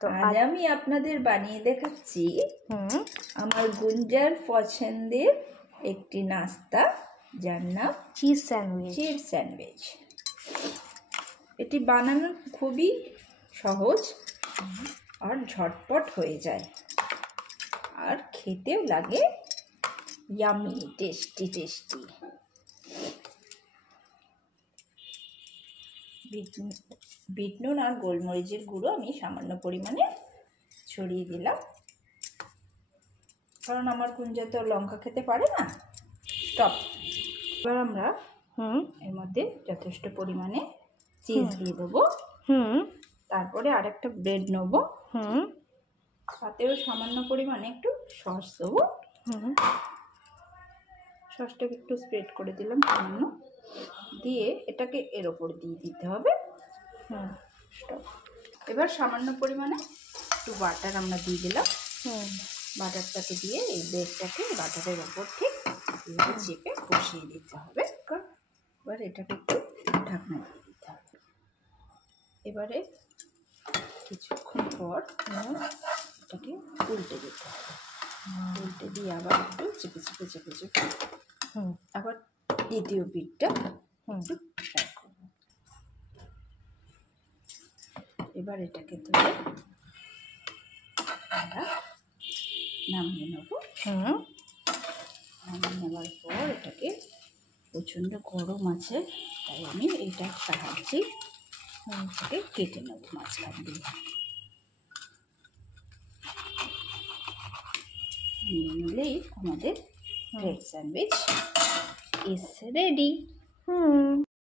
তো আজ আমি আপনাদের বানিয়ে দেখাচ্ছি আমার গুঞ্জার পছন্দের একটি নাস্তা, যার নাম চিজ স্যান্ডউইচ। এটি বানানো খুবই সহজ আর ঝটপট হয়ে যায়, আর খেতেও লাগে ইয়ামি, টেস্টি। বিট নুন আর গোলমরিচের গুঁড়ো আমি সামান্য পরিমাণে ছড়িয়ে দিলাম, কারণ আমার কুঞ্জা তো লঙ্কা খেতে পারে না। এবার আমরা এর মধ্যে যথেষ্ট পরিমাণে চিজ দিয়ে দেবো। তারপরে আরেকটা ব্রেড নেব, সাথেও সামান্য পরিমাণে একটু সস দেবো। সসটাকে একটু স্প্রেড করে দিলাম সামান্য, দিয়ে এটাকে এর ওপর দিয়ে দিতে হবে। এবার সামান্য পরিমাণে একটু বাটার আমরা দিয়ে দিলাম। বাটারটাকে দিয়ে এই ব্রেডটাকে বাটারের ওপর ঠিক এভাবে চেপে বসিয়ে দিতে হবে। এবার এটাকে একটু ঢাকনা দিয়ে দিতে হবে। এবারে কিছুক্ষণ পর এটাকে উল্টে দিতে হবে। উল্টে দিয়ে আবার একটু চেপে আবার দ্বিতীয় পিঠটা একটু ফ্রাই করব। এবার এটাকে ধরে আমরা নামিয়ে নেব। নামিয়ে নেওয়ার পর এটাকে, প্রচণ্ড গরম আছে তাই আমি এইটার সাহায্যে এটাকে কেটে নেব মাঝখান দিয়ে। নিয়ে নিলেই আমাদের ব্রেড স্যান্ডউইচ ইজ রেডি।